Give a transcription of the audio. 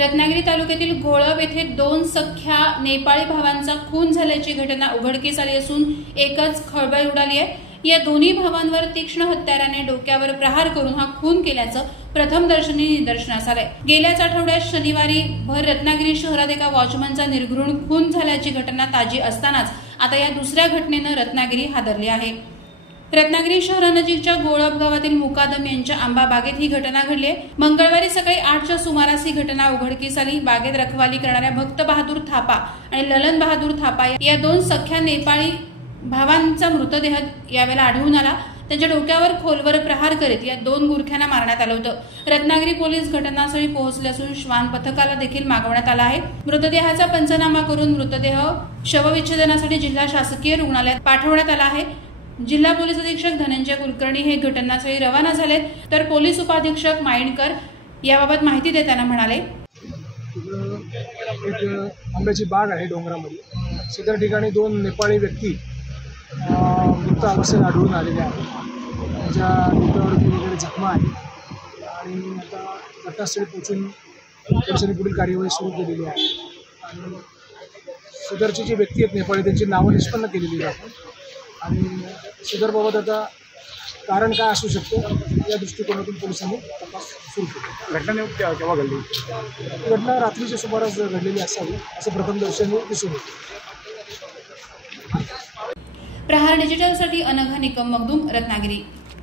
रत्नागिरी तालुक्यातील घोळब येथे 2 सख्या नेपाळी भावांचा खून झाल्याची घटना उघडकीस आली असून एकच खळबळ उडाली आहे। या दोन्ही भावांवर तीक्ष्ण हत्याराने डोक्यावर प्रहार करून हा खून केल्याचं प्रथमदर्शनी निदर्शनास आलंय। गेल्याच आठवड्यात शनिवारी भर रत्नागिरी शहरात एका वॉचमनचा निर्घृण खून झाल्याची घटना ताजी असतानाच आता या दुसऱ्या घटनेनं रत्नागिरी हादरली आहे। रत्नागिरी शहरानजीकच्या घोळब गावातील मुकादम यांच्या आंबा बागेत ही घटना घडली आहे। मंगळवारी सकाळी 8च्या सुमारास ही घटना उघडकीस आली। बागेत रखवाली करणाऱ्या भक्त बहादूर थापा आणि ललन बहादूर थापा या 2 सख्या नेपाळी भावांचा मृतदेह यावेळेला आढळून आला। त्यांच्या डोक्यावर खोलवर प्रहार करीत या 2 गुरख्यांना मारण्यात आलं होतं। रत्नागिरी पोलीस घटनास्थळी पोहोचले असून श्वान पथकाला देखील मागवण्यात आला आहे। मृतदेहाचा पंचनामा करून मृतदेह शवविच्छेदनासाठी जिल्हा शासकीय रुग्णालयात पाठवण्यात आला आहे। जिल्हा पोलीस अधीक्षक धनंजय कुलकर्णी हे घटनास्थळी रवाना झालेत, तर पोलीस उपाधीक्षक माइंडकर याबाबत माहिती देताना म्हणाले, एक आंब्याची बाग आहे डोंगरामध्ये। सदर ठिकाणी 2 नेपाळी व्यक्ती मृत अवस्थेत आढळून आलेले आहेत। त्यांच्या डोक्यावर वेगवेगळे जखमा आहेत आणि आता घटनास्थळी पोहोचून पोलिसांनी पुढील कार्यवाही सुरू केलेली आहे आणि सदरचे जे व्यक्ती आहेत नेपाळी त्यांची नावं निष्पन्न केलेली आहेत आणि सदरबाबत आता कारण काय असू शकतं या दृष्टिकोनातून पोलिसांनी तपास सुरू केला। घटना केव्हा घडली? घटना रात्रीच्या सुमारास घडलेली असावी असं प्रथमदर्शनी दिसून येतं। प्रहार डिजिटलसाठी अनघा निकम मगदूम, रत्नागिरी।